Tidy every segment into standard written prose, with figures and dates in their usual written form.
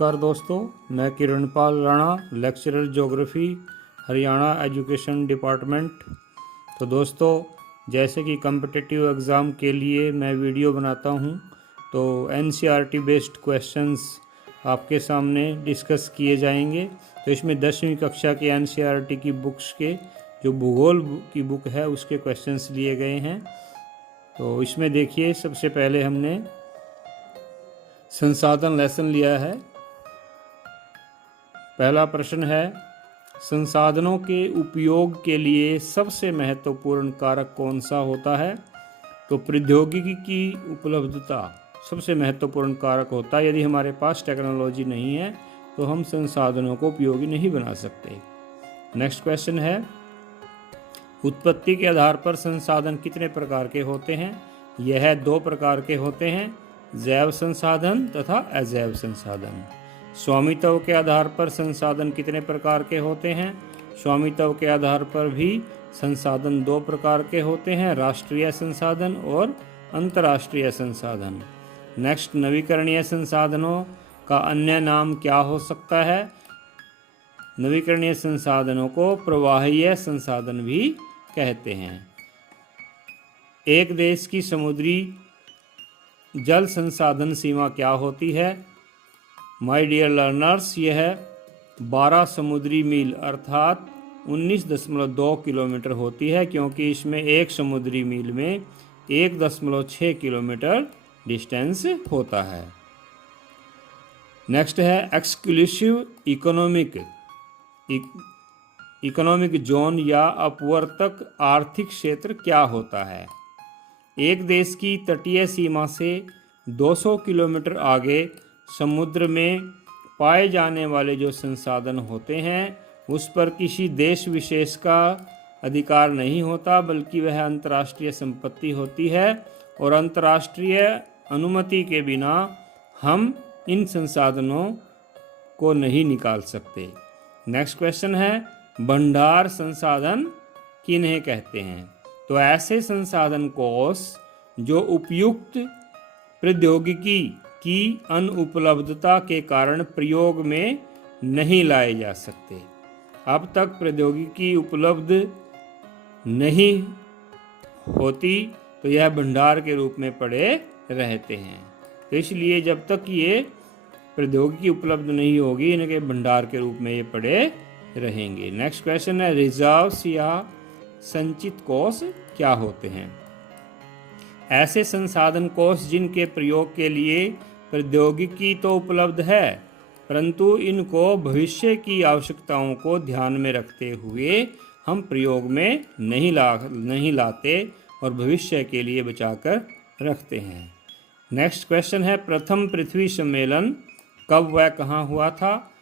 नमस्कार दोस्तों, मैं Kiranpal Rana, lecturer geography, Haryana education department. तो दोस्तों, जैसे कि कम्पिटिटिव एग्ज़ाम के लिए मैं वीडियो बनाता हूं, तो एनसीईआरटी बेस्ड क्वेश्चंस आपके सामने डिस्कस किए जाएंगे। तो इसमें 10वीं कक्षा के एनसीईआरटी की बुक्स के जो भूगोल की बुक है उसके क्वेश्चंस लिए गए हैं। तो इसमें देखिए, सबसे पहले हमने संसाधन लेसन लिया है। पहला प्रश्न है, संसाधनों के उपयोग के लिए सबसे महत्वपूर्ण कारक कौन सा होता है? तो प्रौद्योगिकी की उपलब्धता सबसे महत्वपूर्ण कारक होता है। यदि हमारे पास टेक्नोलॉजी नहीं है तो हम संसाधनों को उपयोगी नहीं बना सकते। नेक्स्ट क्वेश्चन है, उत्पत्ति के आधार पर संसाधन कितने प्रकार के होते हैं? यह 2 प्रकार के होते हैं, जैव संसाधन तथा अजैव संसाधन। स्वामित्व के आधार पर संसाधन कितने प्रकार के होते हैं? स्वामित्व के आधार पर भी संसाधन 2 प्रकार के होते हैं, राष्ट्रीय संसाधन और अंतर्राष्ट्रीय संसाधन। नेक्स्ट, नवीकरणीय संसाधनों का अन्य नाम क्या हो सकता है? नवीकरणीय संसाधनों को प्रवाहीय संसाधन भी कहते हैं। एक देश की समुद्री जल संसाधन सीमा क्या होती है? माय डियर लर्नर्स, यह 12 समुद्री मील अर्थात 19.2 किलोमीटर होती है, क्योंकि इसमें एक समुद्री मील में 1.6 किलोमीटर डिस्टेंस होता है। नेक्स्ट है, एक्सक्लूसिव इकोनॉमिक जोन या अपवर्तक आर्थिक क्षेत्र क्या होता है? एक देश की तटीय सीमा से 200 किलोमीटर आगे समुद्र में पाए जाने वाले जो संसाधन होते हैं उस पर किसी देश विशेष का अधिकार नहीं होता, बल्कि वह अंतर्राष्ट्रीय संपत्ति होती है और अंतर्राष्ट्रीय अनुमति के बिना हम इन संसाधनों को नहीं निकाल सकते। नेक्स्ट क्वेश्चन है, भंडार संसाधन किन्हें कहते हैं? तो ऐसे संसाधन कोष जो उपयुक्त प्रौद्योगिकी की अनुपलब्धता के कारण प्रयोग में नहीं लाए जा सकते। अब तक प्रौद्योगिकी उपलब्ध नहीं होती तो यह भंडार के रूप में पड़े रहते हैं। तो इसलिए जब तक ये प्रौद्योगिकी उपलब्ध नहीं होगी, इनके भंडार के रूप में ये पड़े रहेंगे। नेक्स्ट क्वेश्चन है, रिजर्व्स या संचित कोष क्या होते हैं? ऐसे संसाधन कोष जिनके प्रयोग के लिए प्रौद्योगिकी तो उपलब्ध है, परंतु इनको भविष्य की आवश्यकताओं को ध्यान में रखते हुए हम प्रयोग में नहीं लाते और भविष्य के लिए बचाकर रखते हैं। नेक्स्ट क्वेश्चन है, प्रथम पृथ्वी सम्मेलन कब व कहाँ हुआ था?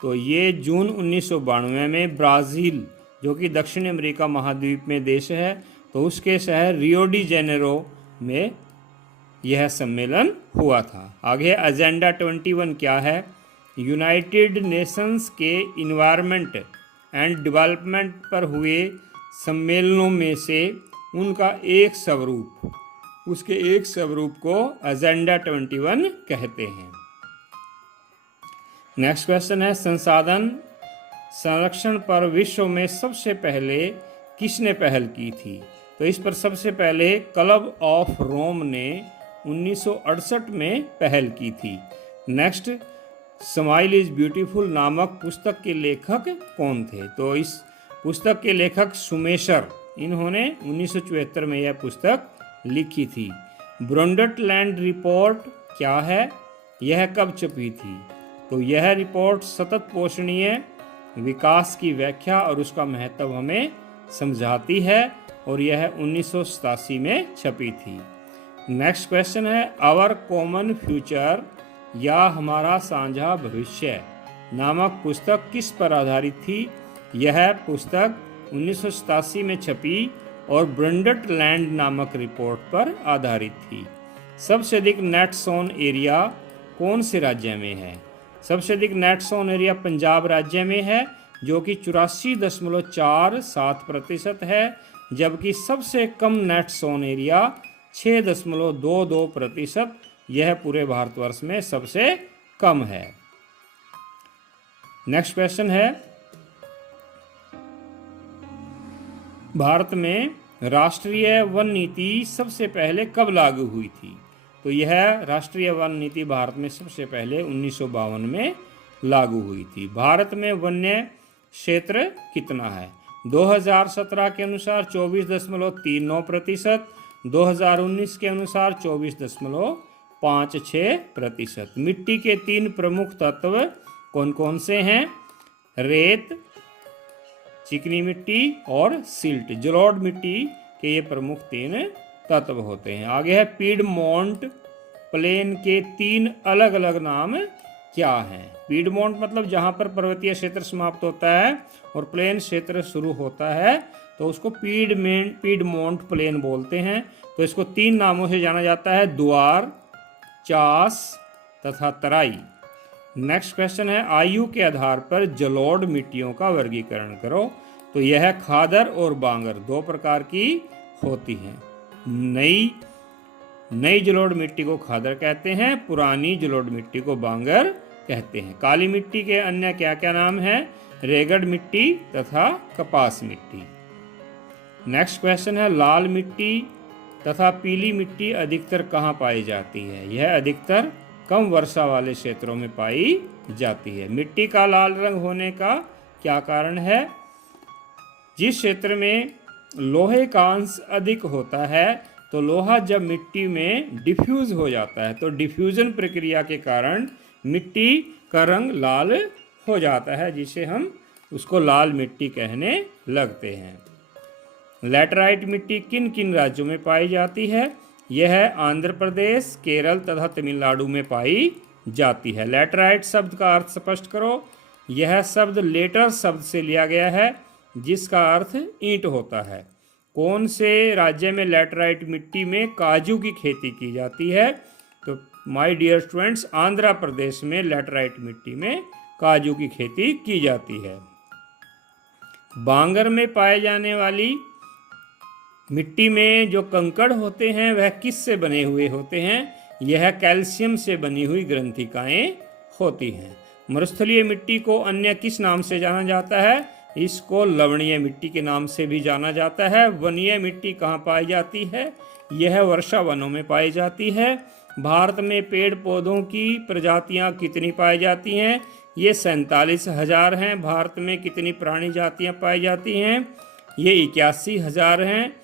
तो ये जून 1992 में ब्राज़ील, जो कि दक्षिण अमेरिका महाद्वीप में देश है, तो उसके शहर रियो डी जेनेरो में यह सम्मेलन हुआ था। आगे एजेंडा 21 क्या है? यूनाइटेड नेशंस के इन्वायरमेंट एंड डेवलपमेंट पर हुए सम्मेलनों में से उनका एक स्वरूप को एजेंडा 21 कहते हैं। नेक्स्ट क्वेश्चन है, संसाधन संरक्षण पर विश्व में सबसे पहले किसने पहल की थी? तो इस पर सबसे पहले क्लब ऑफ रोम ने 1968 में पहल की थी। नेक्स्ट, स्माइल इज ब्यूटीफुल नामक पुस्तक के लेखक कौन थे? तो इस पुस्तक के लेखक सुमेशर, इन्होंने 1974 में यह पुस्तक लिखी थी। ब्रॉन्डटलैंड रिपोर्ट क्या है? यह कब छपी थी? तो यह रिपोर्ट सतत पोषणीय विकास की व्याख्या और उसका महत्व हमें समझाती है और यह 1987 में छपी थी। नेक्स्ट क्वेश्चन है, आवर कॉमन फ्यूचर या हमारा साझा भविष्य नामक पुस्तक किस पर आधारित थी? यह पुस्तक 1987 में छपी और ब्रॉन्डटलैंड नामक रिपोर्ट पर आधारित थी। सबसे अधिक नेट सोन एरिया कौन से राज्य में है? सबसे अधिक नेट सोन एरिया पंजाब राज्य में है, जो कि 84.47% है, जबकि सबसे कम नेट सोन एरिया 6.22%, यह पूरे भारतवर्ष में सबसे कम है। नेक्स्ट क्वेश्चन है, भारत में राष्ट्रीय वन नीति सबसे पहले कब लागू हुई थी? तो यह राष्ट्रीय वन नीति भारत में सबसे पहले 1952 में लागू हुई थी। भारत में वन्य क्षेत्र कितना है? 2017 के अनुसार 24.39%, 2019 के अनुसार 24.56%। मिट्टी के 3 प्रमुख तत्व कौन कौन से हैं? रेत, चिकनी मिट्टी और सिल्ट। जलोढ़ मिट्टी के ये प्रमुख 3 तत्व होते हैं। आगे है, पीडमोंट प्लेन के 3 अलग अलग नाम क्या हैं? पीडमोंट मतलब जहाँ पर पर्वतीय क्षेत्र समाप्त होता है और प्लेन क्षेत्र शुरू होता है, तो उसको पीडमोंट प्लेन बोलते हैं। तो इसको 3 नामों से जाना जाता है, द्वार, चास तथा तराई। नेक्स्ट क्वेश्चन है, आयु के आधार पर जलोढ़ मिट्टियों का वर्गीकरण करो। तो यह खादर और बांगर 2 प्रकार की होती हैं। नई जलोढ़ मिट्टी को खादर कहते हैं, पुरानी जलोढ़ मिट्टी को बांगर कहते हैं। काली मिट्टी के अन्य क्या क्या नाम हैं? रेगड़ मिट्टी तथा कपास मिट्टी। नेक्स्ट क्वेश्चन है, लाल मिट्टी तथा पीली मिट्टी अधिकतर कहाँ पाई जाती है? यह अधिकतर कम वर्षा वाले क्षेत्रों में पाई जाती है। मिट्टी का लाल रंग होने का क्या कारण है? जिस क्षेत्र में लोहे का अंश अधिक होता है, तो लोहा जब मिट्टी में डिफ्यूज हो जाता है, तो डिफ्यूजन प्रक्रिया के कारण मिट्टी का रंग लाल हो जाता है, जिसे हम उसको लाल मिट्टी कहने लगते हैं। लैटराइट मिट्टी किन किन राज्यों में पाई जाती है? यह आंध्र प्रदेश, केरल तथा तमिलनाडु में पाई जाती है। लैटराइट शब्द का अर्थ स्पष्ट करो। यह शब्द लेटर शब्द से लिया गया है, जिसका अर्थ ईंट होता है। कौन से राज्य में लैटराइट मिट्टी में काजू की खेती की जाती है? तो my dear students, Andhra Pradesh में लैटराइट मिट्टी में काजू की खेती की जाती है। बांगर में पाए जाने वाली मिट्टी में जो कंकड़ होते हैं, वह किस से बने हुए होते हैं? यह कैल्शियम से बनी हुई ग्रंथिकाएं होती हैं। मरुस्थलीय मिट्टी को अन्य किस नाम से जाना जाता है? इसको लवणीय मिट्टी के नाम से भी जाना जाता है। वनीय मिट्टी कहाँ पाई जाती है? यह वर्षा वनों में पाई जाती है। भारत में पेड़ पौधों की प्रजातियां कितनी पाई जाती हैं? ये 47,000 हैं। भारत में कितनी प्राणी जातियां पाई जाती हैं? ये 81,000 हैं।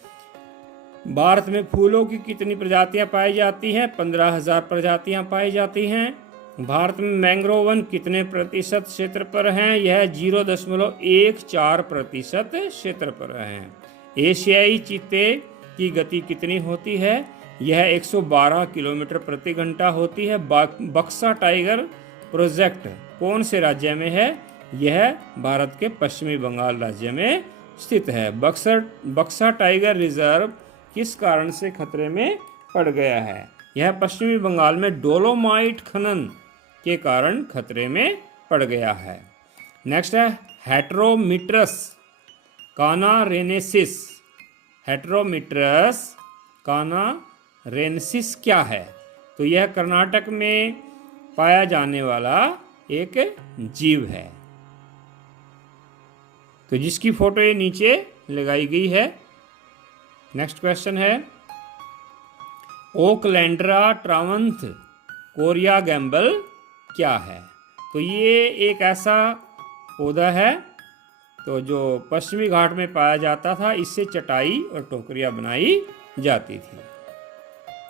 भारत में फूलों की कितनी प्रजातियां पाई जाती हैं? 15,000 प्रजातियां पाई जाती हैं। भारत में मैंग्रोव वन कितने प्रतिशत क्षेत्र पर हैं? यह 0.14% क्षेत्र पर हैं। एशियाई चीते की गति कितनी होती है? यह 112 किलोमीटर प्रति घंटा होती है। बक्सा टाइगर प्रोजेक्ट कौन से राज्य में है? यह भारत के पश्चिमी बंगाल राज्य में स्थित है। बक्सा टाइगर रिजर्व किस कारण से खतरे में पड़ गया है? यह पश्चिमी बंगाल में डोलोमाइट खनन के कारण खतरे में पड़ गया है। नेक्स्ट है, हेट्रोमिट्रस कानारेनेसिस। हेट्रोमिट्रस कानारेनेसिस क्या है? तो यह कर्नाटक में पाया जाने वाला एक जीव है, तो जिसकी फोटो ये नीचे लगाई गई है। नेक्स्ट क्वेश्चन है, ओकलैंड्रा ट्रावंथ कोरिया गैम्बल क्या है? तो ये एक ऐसा पौधा है तो जो पश्चिमी घाट में पाया जाता था। इससे चटाई और टोकरियां बनाई जाती थी।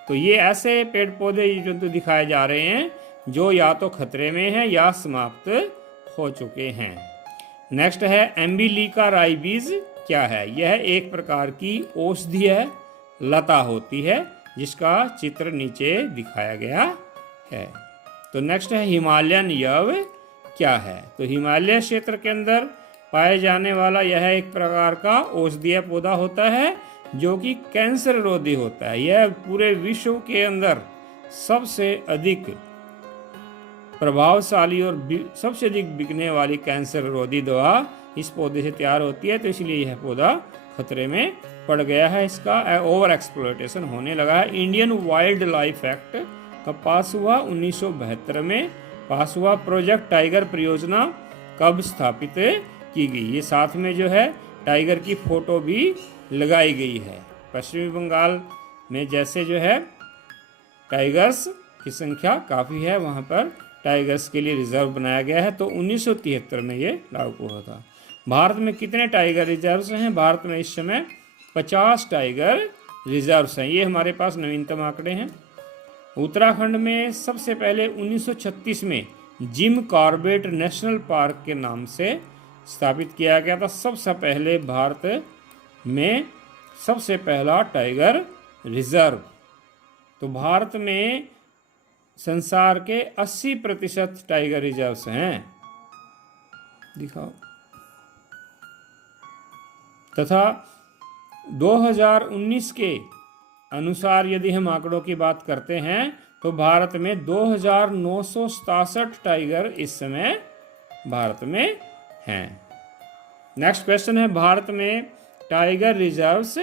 तो ये ऐसे पेड़ पौधे जो तो दिखाए जा रहे हैं जो या तो खतरे में हैं या समाप्त हो चुके हैं। नेक्स्ट है, एम्बिलिका राइबिस क्या है? यह एक प्रकार की औषधीय लता होती है, जिसका चित्र नीचे दिखाया गया है। तो नेक्स्ट है, हिमालयन यव क्या है? तो हिमालय क्षेत्र के अंदर पाए जाने वाला यह एक प्रकार का औषधीय पौधा होता है जो कि कैंसर रोधी होता है। यह पूरे विश्व के अंदर सबसे अधिक प्रभावशाली और सबसे अधिक बिकने वाली कैंसर रोधी दवा इस पौधे से तैयार होती है। तो इसलिए यह पौधा खतरे में पड़ गया है। इसका ओवर एक्सप्लॉयटेशन होने लगा है। इंडियन वाइल्ड लाइफ एक्ट कब पास हुआ? 1972 में पास हुआ। प्रोजेक्ट टाइगर परियोजना कब स्थापित की गई। ये साथ में जो है टाइगर की फोटो भी लगाई गई है। पश्चिमी बंगाल में जैसे जो है टाइगर्स की संख्या काफ़ी है, वहाँ पर टाइगर्स के लिए रिजर्व बनाया गया है। तो 1973 में ये लागू हुआ था। भारत में कितने टाइगर रिजर्व्स हैं? भारत में इस समय 50 टाइगर रिजर्व्स हैं। ये हमारे पास नवीनतम आंकड़े हैं। उत्तराखंड में सबसे पहले 1936 में जिम कॉर्बेट नेशनल पार्क के नाम से स्थापित किया गया था। सबसे पहले भारत में सबसे पहला टाइगर रिजर्व। तो भारत में संसार के 80% टाइगर रिजर्व्स हैं। दिखाओ। तथा 2019 के अनुसार यदि हम आंकड़ों की बात करते हैं तो भारत में 2967 टाइगर इस समय भारत में हैं। नेक्स्ट क्वेश्चन है, भारत में टाइगर रिजर्व्स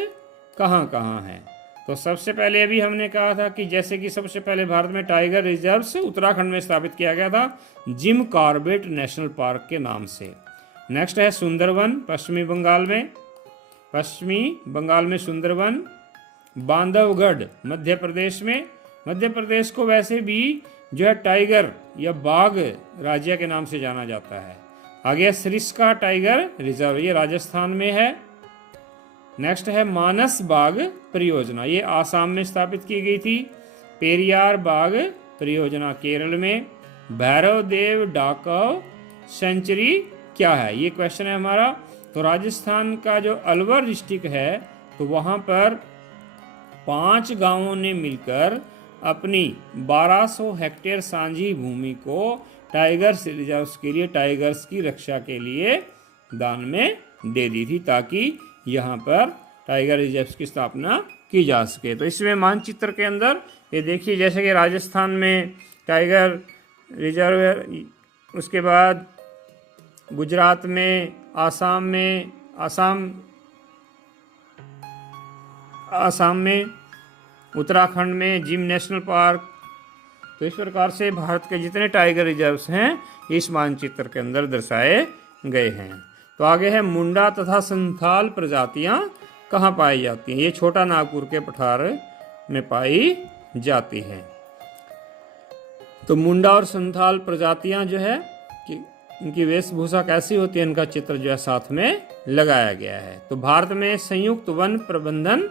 कहाँ कहाँ हैं? तो सबसे पहले अभी हमने कहा था कि जैसे कि सबसे पहले भारत में टाइगर रिजर्व्स उत्तराखंड में स्थापित किया गया था जिम कॉर्बेट नेशनल पार्क के नाम से। नेक्स्ट है सुंदरवन, पश्चिमी बंगाल में सुंदरवन। बांधवगढ़ मध्य प्रदेश को वैसे भी जो है टाइगर या बाघ राज्य के नाम से जाना जाता है। आगे सरिस्का टाइगर रिजर्व, ये राजस्थान में है। नेक्स्ट है मानस बाघ परियोजना, ये आसाम में स्थापित की गई थी। पेरियार बाघ परियोजना केरल में। भैरव देव डाकव सेंचुरी क्या है? ये क्वेश्चन है हमारा। तो राजस्थान का जो अलवर डिस्ट्रिक्ट है तो वहाँ पर 5 गांवों ने मिलकर अपनी 1200 हेक्टेयर साझी भूमि को टाइगर्स रिजर्व्स के लिए, टाइगर्स की रक्षा के लिए दान में दे दी थी, ताकि यहाँ पर टाइगर रिजर्व्स की स्थापना की जा सके। तो इसमें मानचित्र के अंदर ये देखिए, जैसे कि राजस्थान में टाइगर रिजर्व है, उसके बाद गुजरात में, आसाम में, उत्तराखंड में जिम नेशनल पार्क। तो इस प्रकार से भारत के जितने टाइगर रिजर्व्स हैं इस मानचित्र के अंदर दर्शाए गए हैं। तो आगे है मुंडा तथा संथाल प्रजातियां कहाँ पाई जाती हैं? ये छोटा नागपुर के पठार में पाई जाती हैं। तो मुंडा और संथाल प्रजातियां जो है कि इनकी वेशभूषा कैसी होती है, इनका चित्र जो है साथ में लगाया गया है। तो भारत में संयुक्त वन प्रबंधन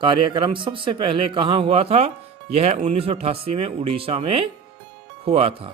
कार्यक्रम सबसे पहले कहाँ हुआ था? यह 1988 में उड़ीसा में हुआ था।